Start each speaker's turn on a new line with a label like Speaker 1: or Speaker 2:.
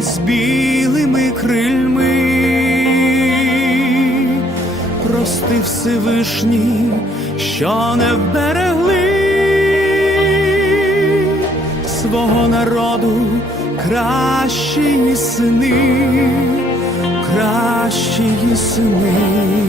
Speaker 1: з білими крильми, прости Всевишні, що не вберегли свого народу кращі сини, кращі сини.